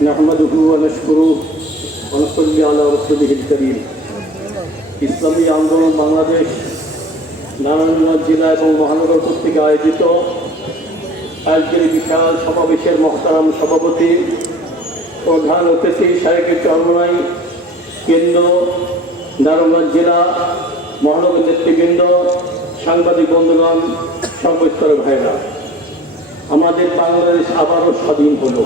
وبركاته نحمده ونشكره ونصلي على رسوله الكريم ইসলামী আন্দোলন বাংলাদেশ নারায়ণগঞ্জ জেলা এবং মহানগর কর্তৃক আয়োজিত আজকের এই বিশাল সমাবেশের মহতারাম সভাপতি প্রধান অতিথি সাহেবের চরমনাই কেন্দ্র নারায়ণগঞ্জ জেলা মহানগর নেতৃবৃন্দ সাংবাদিক বন্ধুগণ সর্বস্তর ভাইরা আমাদের বাংলাদেশ আবারও স্বাধীন হলো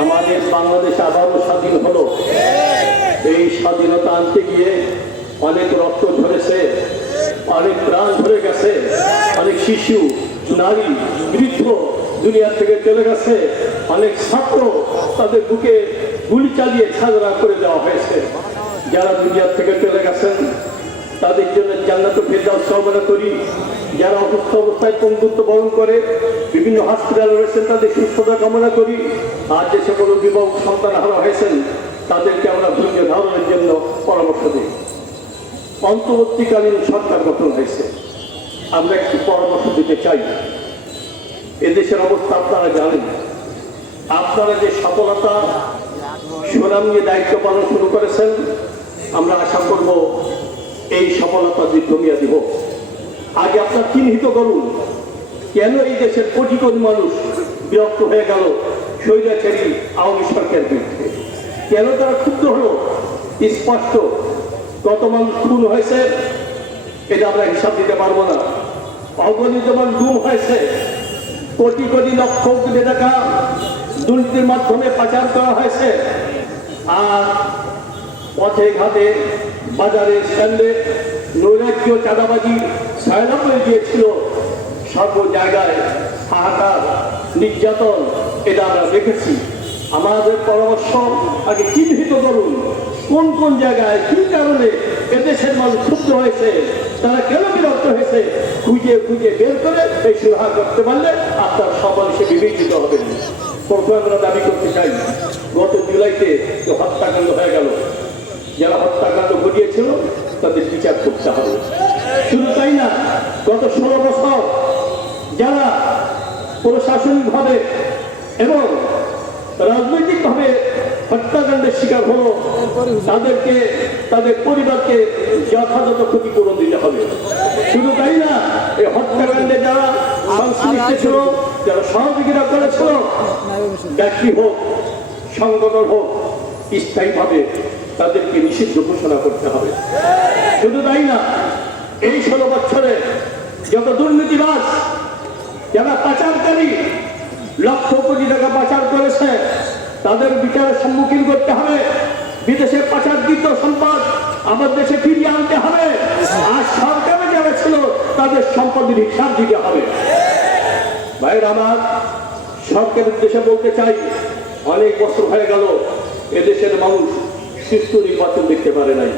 আমাদের বাংলাদেশ আবারও স্বাধীন হলো। এই স্বাধীনতা আনতে গিয়ে অনেক রক্ত ঝরেছে, অনেক প্রাণ ধরে গেছে, অনেক শিশু, নারী, বৃদ্ধ দুনিয়া থেকে চলে গেছে, অনেক ছাত্র তাদের বুকে গুলি চালিয়ে ছাগরা করে দেওয়া হয়েছে। যারা দুনিয়া থেকে চলে গেছেন, তাদের জন্য জান্নাত ফেরদাউস কামনা করি। যারা অসুস্থ অবস্থায় পঙ্গুত্ব বরণ করে বিভিন্ন হসপিটালে রয়েছেন তাদের সুস্থতা কামনা করি। আর যে সকল অভিভাবক সন্তান হারা হয়েছেন, তাদেরকে আমরা ধৈর্য ধারণের জন্য পরামর্শ দিই। অন্তর্বর্তীকালীন সরকার গঠন হয়েছে। আমরা একটি পরামর্শ দিতে চাই। এদেশের অবস্থা আপনারা জানেন। আপনারা যে সফলতা, সুনাম নিয়ে দায়িত্ব পালন শুরু করেছেন, আমরা আশা করব এই সফলতা দীর্ঘমেয়াদী দিব আগে আপনার চিহ্নিত করুন। কেন এই দেশের কোটি কোটি মানুষ বিরক্ত হয়ে গেল? স্বৈরাচারী আওয়ামী সরকারের বিরুদ্ধে। কেন তারা ক্ষুব্ধ হলো? স্পষ্ট। কত মানুষ খুন হয়েছে, এটা আমরা হিসাব দিতে পারব না। অগণিত মানুষ গুম হয়েছে। কোটি কোটি লক্ষ কোটি টাকা দুর্নীতির মাধ্যমে পাচার করা হয়েছে। আর পথে ঘাটে বাজারে স্ট্যান্ডে নৈরাজ্য চাঁদাবাজি সয়লাভ হয়ে গিয়েছিল। সর্ব জায়গায় হাহাকার নির্যাতন, এটা আমরা দেখেছি। আমাদের পরামর্শ, আগে চিহ্নিত করুন, কোন কোন জায়গায়, কি কারণে এদেশের মানুষ ক্ষুব্ধ হয়েছে, তারা কেন বিরক্ত হয়েছে, খুঁজে খুঁজে বের করে এই সুরাহা করতে পারলে আপনার সফল সে বিবেচিত হবেন প্রথমে আমরা দাবি করতে চাই, গত জুলাইতে যে হত্যাকাণ্ড হয়ে গেল, যারা হত্যাকাণ্ড ঘটিয়েছিল, তাদের বিচার করতে হবে। শুধু তাই না, গত ষোলো বছর যারা প্রশাসনিকভাবে এবং রাজনৈতিকভাবে হত্যাকাণ্ডের শিকার হলো, তাদেরকে, তাদের পরিবারকে যথাযথ ক্ষতিপূরণ দিতে হবে। শুধু তাই না, এই হত্যাকাণ্ডে যারা সংশ্লিষ্ট ছিল, যারা সহযোগিতা করেছিল, ব্যক্তি হোক, সংগঠন হোক, স্থায়ীভাবে তাদেরকে নিষিদ্ধ ঘোষণা করতে হবে। শুধু তাই না, এই ষোলো বছরে যত দুর্নীতিবাজ যারা পাচারকারী লক্ষ কোটি টাকা পাচার করেছে তাদের বিচারের সম্মুখীন করতে হবে। বিদেশে পাচারকৃত সম্পদ আমার দেশে ফিরিয়ে আনতে হবে। আর সরকারে যারা ছিল তাদের সম্পদের হিসাব দিতে হবে। ভাইয়ের আমার সরকারের উদ্দেশ্যে বলতে চাই অনেক বছর হয়ে গেল এদেশের মানুষ সুস্থ নির্বাচন দেখতে পারে নাই।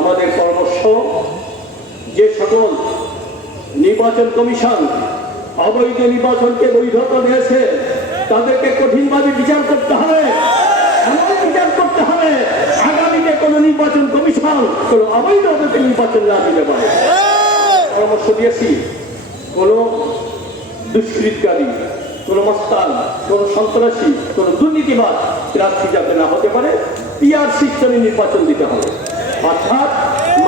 আমাদের পরামর্শ যে সকল নির্বাচন কমিশন অবৈধ নির্বাচনকে বৈধতা দিয়েছে। তাদেরকে কঠিনভাবে বিচার করতে হবে। বিচার করতে হবে। আগামীতে কোন নির্বাচন কমিশন, কোন অবৈধ নির্বাচন না। দিতে পারে পরামর্শ দিয়েছি, কোন দুষ্কৃতকারী, কোন মস্তান, কোন সন্ত্রাসী, কোন দুর্নীতিবাদ প্রার্থী যাতে না হতে পারে, পিআর সিস্টেমে নির্বাচন দিতে হবে। অর্থাৎ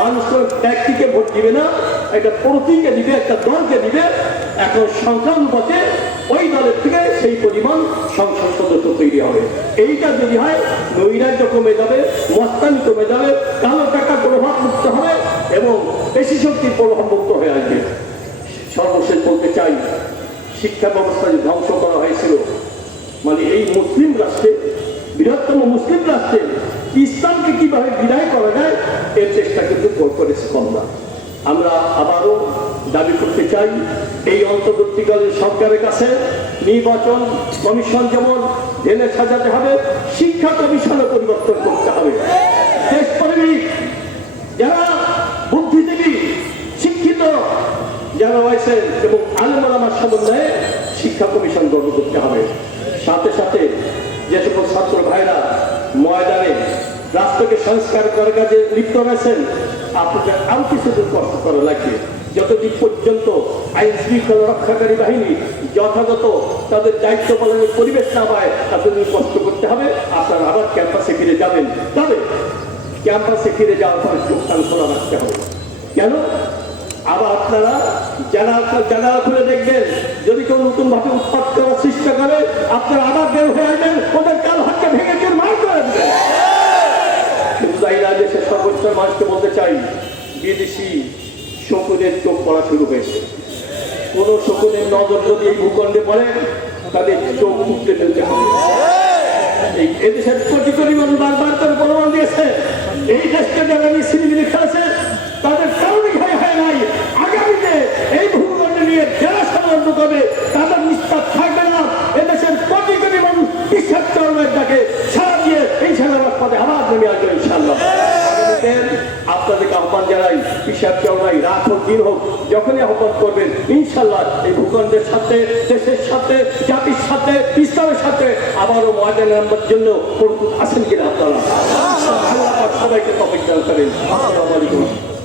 মানুষ ব্যক্তিকে ভোট দিবে না, একটা প্রতীকে দিবে, একটা দলকে দিবে এখন সংখ্যানুপাতে ওই দলের থেকে সেই পরিমাণ সংসদ সদস্য তৈরি হবে। এইটা যদি হয়, নৈরাজ্য কমে যাবে, মস্তানি কমে যাবে, কালো টাকা প্রভাব মুক্ত হবে এবং পেশি শক্তির প্রভাব মুক্ত হয়ে আসবে। সর্বশেষ বলতে চাই, শিক্ষা ব্যবস্থা যে ধ্বংস করা হয়েছিল মানে এই মুসলিম রাষ্ট্রে, বৃহত্তম মুসলিম রাষ্ট্রে, ইসলামকে কীভাবে বিদায় করা যায়, এর চেষ্টা কিন্তু কর- করেছে কমরা আমরা আবারও দাবি করতে চাই, এই অন্তর্বর্তীকালীন সরকারের কাছে নির্বাচন কমিশন যেমন ঢেলে সাজাতে হবে, শিক্ষা কমিশনও পরিবর্তন করতে হবে। দেশপ্রেমিক যারা বুদ্ধিজীবী, শিক্ষিত, যারা রয়েছে এবং আলমালামার সমন্বয়ে শিক্ষা কমিশন গঠন করতে হবে। সাথে সাথে যে সকল ছাত্র ভাইরা ময়দানে রাষ্ট্রকে সংস্কার করার কাজে লিপ্ত রয়েছেন, আপনাদের আরও কিছুদিন কষ্ট করা লাগবে। যতদিন পর্যন্ত আইন শৃঙ্খলা রক্ষাকারী বাহিনী যথাযথ তাদের দায়িত্ব পালনের পরিবেশ না পায় তাদের কষ্ট করতে হবে। আপনারা আবার ক্যাম্পাসে ফিরে যাবেন। তবে ক্যাম্পাসে ফিরে যাওয়ার পর চোখকান খোলা রাখতে হবে। কেন? আবার আপনারা জানা জানা খুলে দেখবেন যদি কেউ নতুন ভাবে উৎপাদ করার চেষ্টা করে আপনারা আবার বের হয়ে আসবেন ওদের কাল হাতটা ভেঙে দিয়ে মার করে দেবেন। দেশের সর্বোচ্চ মানুষকে বলতে চাই বিদেশি শকুনের চোখ পড়া শুরু হয়েছে। কোন শকুনের নজর যদি এই ভূখণ্ডে পড়ে, তাদের চোখ মুক্তি ফেলতে হবে। এই এদেশের কোটি কোটি মানুষ বারবার তার প্রমাণ দিয়েছে এই দেশকে যারা সিনেমিনে খেলেছে তাদের কারণে ভয় হয় নাই আগামীতে এই ভূখণ্ড নিয়ে যারা ষড়যন্ত্র করবে তাদের নিস্তার থাকবে না এদেশের কোটি কোটি মানুষ বিশ্বাস চরমের ডাকে সারা দিয়ে ইনশাল্লাহ রাজপথে আবার নেমে আসবে ইনশাল্লাহ আগামীতে আপনাদেরকে আহ্বান পিসাব চৌড়াই রাত হোক, দিন হোক, যখনই আহ্বান করবেন ইনশাল্লাহ এই ভূখণ্ডের সাথে, দেশের সাথে, জাতির সাথে, ইসলামের সাথে আবারও ময়দানে নাম্বার জন্য প্রস্তুত আছেন কিনা আপনারা? আল্লাহ সবাইকে দান করেন। আসসালামু আলাইকুম।